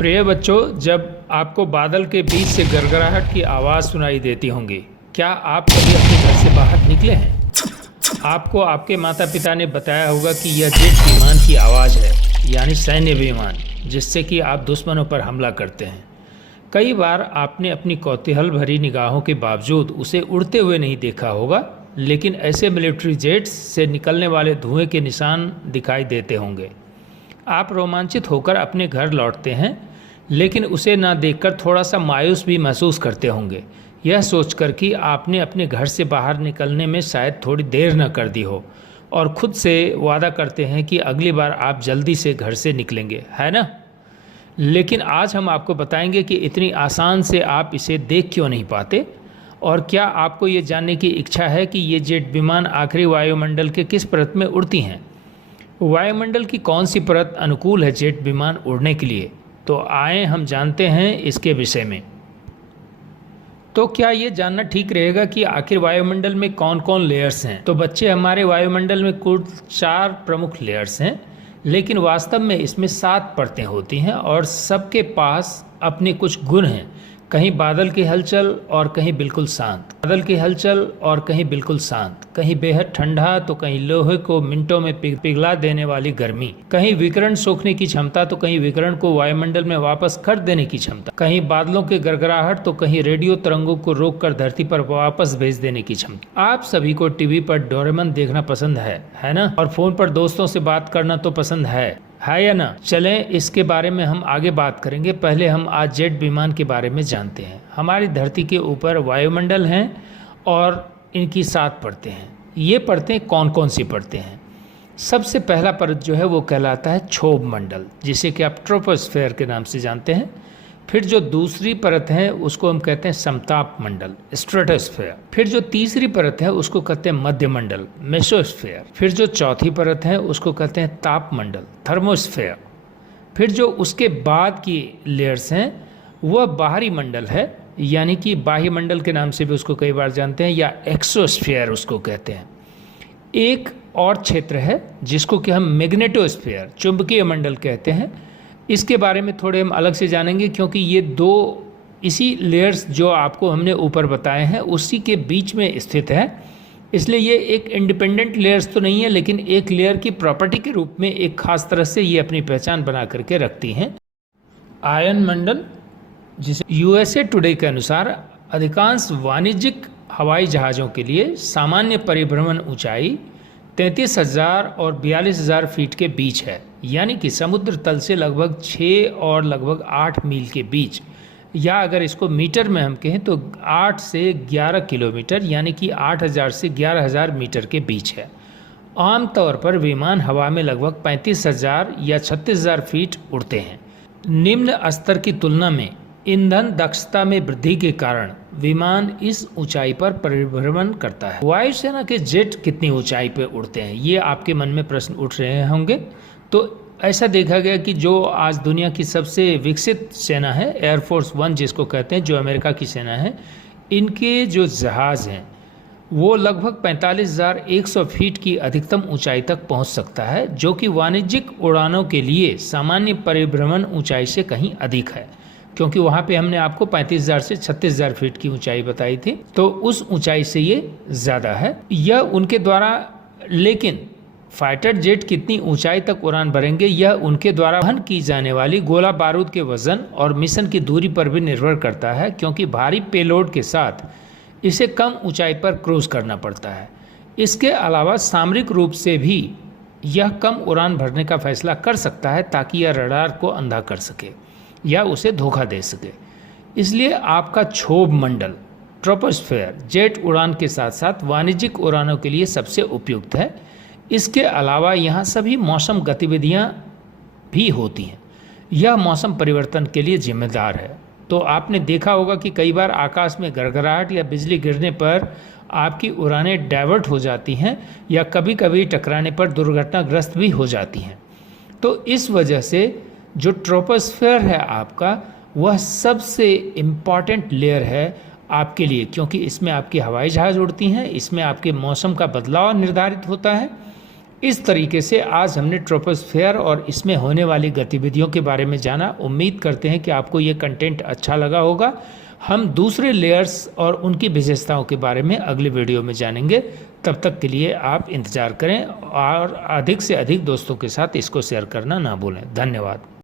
प्रिय बच्चों, जब आपको बादल के बीच से गड़गड़ाहट की आवाज़ सुनाई देती होंगी, क्या आप कभी अपने घर से बाहर निकले हैं? आपको आपके माता पिता ने बताया होगा कि यह जेट विमान की आवाज़ है, यानी सैन्य विमान, जिससे कि आप दुश्मनों पर हमला करते हैं। कई बार आपने अपनी कौतूहल भरी निगाहों के बावजूद उसे उड़ते हुए नहीं देखा होगा, लेकिन ऐसे मिलिट्री जेट्स से निकलने वाले धुएं के निशान दिखाई देते होंगे। आप रोमांचित होकर अपने घर लौटते हैं, लेकिन उसे ना देखकर थोड़ा सा मायूस भी महसूस करते होंगे, यह सोचकर कि आपने अपने घर से बाहर निकलने में शायद थोड़ी देर न कर दी हो, और खुद से वादा करते हैं कि अगली बार आप जल्दी से घर से निकलेंगे, है ना? लेकिन आज हम आपको बताएंगे कि इतनी आसान से आप इसे देख क्यों नहीं पाते, और क्या आपको ये जानने की इच्छा है कि ये जेट विमान आखिरी वायुमंडल के किस परत में उड़ती हैं? वायुमंडल की कौन सी परत अनुकूल है जेट विमान उड़ने के लिए? तो आए हम जानते हैं इसके विषय में। तो क्या ये जानना ठीक रहेगा कि आखिर वायुमंडल में कौन कौन लेयर्स हैं? तो बच्चे, हमारे वायुमंडल में कुल 4 प्रमुख लेयर्स हैं, लेकिन वास्तव में इसमें 7 परतें होती हैं और सबके पास अपने कुछ गुण हैं। कहीं बादल की हलचल और कहीं बिल्कुल शांत, बादल की हलचल और कहीं बिल्कुल शांत, कहीं बेहद ठंडा तो कहीं लोहे को मिनटों में पिघला देने वाली गर्मी, कहीं विकिरण सोखने की क्षमता तो कहीं विकिरण को वायुमंडल में वापस कर देने की क्षमता, कहीं बादलों के गड़गड़ाहट तो कहीं रेडियो तरंगों को रोककर धरती पर वापस भेज देने की क्षमता। आप सभी को टीवी पर डोरेमोन देखना पसंद है ना? और फोन पर दोस्तों से बात करना तो पसंद है या ना? चलें, इसके बारे में हम आगे बात करेंगे। पहले हम आज जेट विमान के बारे में जानते हैं। हमारी धरती के ऊपर वायुमंडल हैं और इनकी 7 परतें हैं। ये परतें कौन कौन सी परतें हैं? सबसे पहला परत जो है वो कहलाता है क्षोभ मंडल, जिसे कि आप ट्रोपोस्फेयर के नाम से जानते हैं। फिर जो दूसरी परत है उसको हम कहते हैं समताप मंडल, स्ट्रेटोस्फेयर। फिर जो तीसरी परत है उसको कहते हैं मध्य मंडल, मेसोस्फेयर। फिर जो चौथी परत है उसको कहते हैं ताप मंडल, थर्मोस्फेयर। फिर जो उसके बाद की लेयर्स हैं वह बाहरी मंडल है, यानी कि बाह्य मंडल के नाम से भी उसको कई बार जानते हैं, या एक्सोस्फेयर उसको कहते हैं। एक और क्षेत्र है जिसको कि हम मैग्नेटोस्फेयर, चुंबकीय मंडल कहते हैं। इसके बारे में थोड़े हम अलग से जानेंगे, क्योंकि ये 2 इसी लेयर्स जो आपको हमने ऊपर बताए हैं उसी के बीच में स्थित है, इसलिए ये एक इंडिपेंडेंट लेयर्स तो नहीं है, लेकिन एक लेयर की प्रॉपर्टी के रूप में एक खास तरह से ये अपनी पहचान बना करके रखती हैं। आयन मंडल, जिसे USA टुडे के अनुसार अधिकांश वाणिज्यिक हवाई जहाज़ों के लिए सामान्य परिभ्रमण ऊंचाई 33,000 और 42,000 फीट के बीच है, यानी कि समुद्र तल से लगभग 6 और लगभग 8 मील के बीच, या अगर इसको मीटर में हम कहें तो 8 से 11 किलोमीटर, यानी कि 8,000 से 11,000 मीटर के बीच है। आमतौर पर विमान हवा में लगभग 35,000 या 36,000 फीट उड़ते हैं। निम्न स्तर की तुलना में ईंधन दक्षता में वृद्धि के कारण विमान इस ऊंचाई पर परिभ्रमण करता है। वायुसेना के जेट कितनी ऊंचाई पर उड़ते हैं, ये आपके मन में प्रश्न उठ रहे होंगे। तो ऐसा देखा गया कि जो आज दुनिया की सबसे विकसित सेना है, एयरफोर्स 1 जिसको कहते हैं, जो अमेरिका की सेना है, इनके जो जहाज़ हैं वो लगभग 45,100 फीट की अधिकतम ऊंचाई तक पहुंच सकता है, जो कि वाणिज्यिक उड़ानों के लिए सामान्य परिभ्रमण ऊंचाई से कहीं अधिक है, क्योंकि वहाँ पे हमने आपको 35,000 से 36,000 फीट की ऊंचाई बताई थी, तो उस ऊंचाई से ये ज़्यादा है। यह उनके द्वारा, लेकिन फाइटर जेट कितनी ऊंचाई तक उड़ान भरेंगे यह उनके द्वारा वहन की जाने वाली गोला बारूद के वजन और मिशन की दूरी पर भी निर्भर करता है, क्योंकि भारी पेलोड के साथ इसे कम ऊंचाई पर क्रूज करना पड़ता है। इसके अलावा सामरिक रूप से भी यह कम उड़ान भरने का फैसला कर सकता है, ताकि यह रडार को अंधा कर सके या उसे धोखा दे सके। इसलिए आपका क्षोभ मंडल, ट्रोपोस्फेयर, जेट उड़ान के साथ साथ वाणिज्यिक उड़ानों के लिए सबसे उपयुक्त है। इसके अलावा यहाँ सभी मौसम गतिविधियाँ भी होती हैं। यह मौसम परिवर्तन के लिए जिम्मेदार है। तो आपने देखा होगा कि कई बार आकाश में गड़गड़ाहट या बिजली गिरने पर आपकी उड़ानें डाइवर्ट हो जाती हैं, या कभी कभी टकराने पर दुर्घटनाग्रस्त भी हो जाती हैं। तो इस वजह से जो ट्रोपोस्फेयर है आपका, वह सबसे इम्पॉर्टेंट लेयर है आपके लिए, क्योंकि इसमें आपकी हवाई जहाज़ उड़ती हैं, इसमें आपके मौसम का बदलाव निर्धारित होता है, इस तरीके से आज हमने ट्रोपोस्फेयर और इसमें होने वाली गतिविधियों के बारे में जाना। उम्मीद करते हैं कि आपको ये कंटेंट अच्छा लगा होगा। हम दूसरे लेयर्स और उनकी विशेषताओं के बारे में अगले वीडियो में जानेंगे। तब तक के लिए आप इंतज़ार करें और अधिक से अधिक दोस्तों के साथ इसको शेयर करना ना भूलें। धन्यवाद।